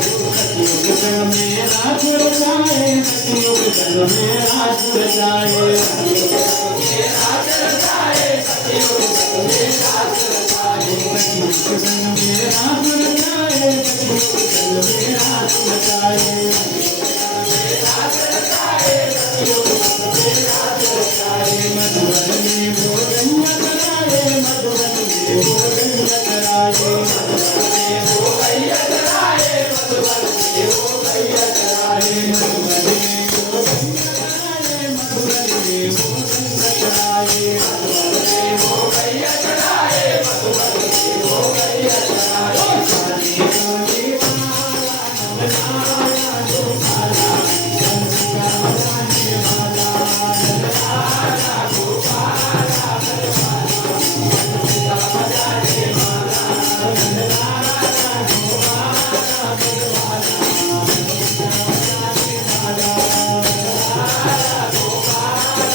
सतयुग संग मेरा जुड़ जाए, सतयुग संग मेरा जुड़ जाए, सतयुग संग मेरा जुड़ जाए, सतयुग संग मेरा जुड़ जाए, सतयुग संग मेरा जुड़ जाए, सतयुग संग मेरा जुड़ जाए, मेरा जुड़ जाए, सतयुग संग मेरा जुड़ जाए। मधुबन में वो गंगा कराए, मधुबन में वो गंगा कराए, मधुबन में वो गैया कराए, मधुबन में वो गैया कराए, मधुबन में वो गंगा कराए, मधुबन में वो गंगा कराए, मधुबन में वो गैया कराए, मधुबन में वो गैया कराए। सारे गाने वाला नंदलाला गोपाला, चंद्रिका बजाने वाला नंदलाला गोपाला, चंद्रिका बजाने वाला नंदलाला गोपाला, बंसिया बजाने वाला,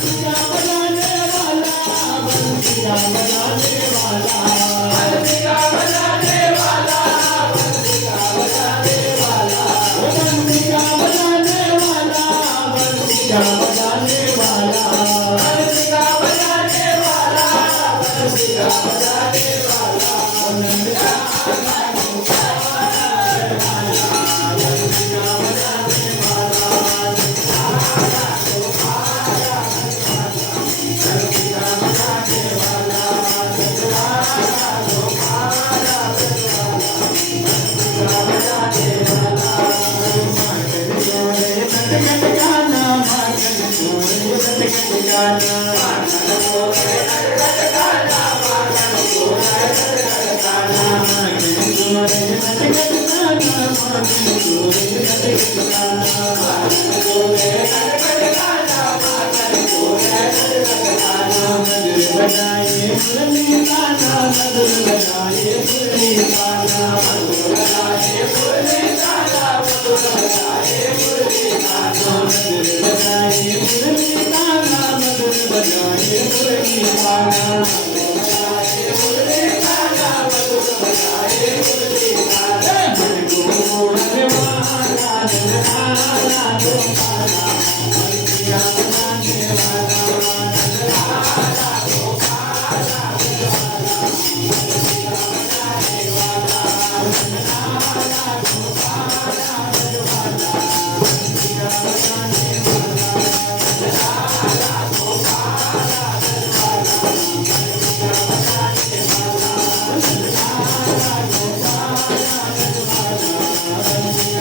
बंसिया बजाने वाला, बंसिया बजाने वाला, बंसिया बजाने वाला, बंसिया बजाने वाला, बंसिया बजाने वाला, बंसिया बजाने वाला, बंसिया बजाने वाला, नंदलाला गोपाला, बंसिया बजाने वाला, नंदलाला गोपाला, बंसिया बजाने वाला, नंदलाला गोपाला, बंसिया बजाने वाला। माखन चोरे नटखट गाना, माखन चोरे नटखट गाना, माखन चोरे नटखट गाना, माखन चोरे नटखट गाना, माखन चोरे नटखट गाना, माखन चोरे नटखट गाना, माखन चोरे नटखट गाना, माखन चोरे नटखट गाना। मधुर बजाए मुरली गाना, मधुर बजाए मुरली गाना, मधुर बजाए मुरली गाना, मधुर बजाए मुरली गाना, मधुर बजाए मुरली गाना, मधुर बजाए मुरली गाना, मधुर बजाए मुरली गाना, मधुर बजाए मुरली गाना। मन को मोहने वाला नंदलाला गोपाला, बंसिया बजाने वाला नंदलाला गोपाला, बंसिया बजाने वाला नंदलाला गोपाला,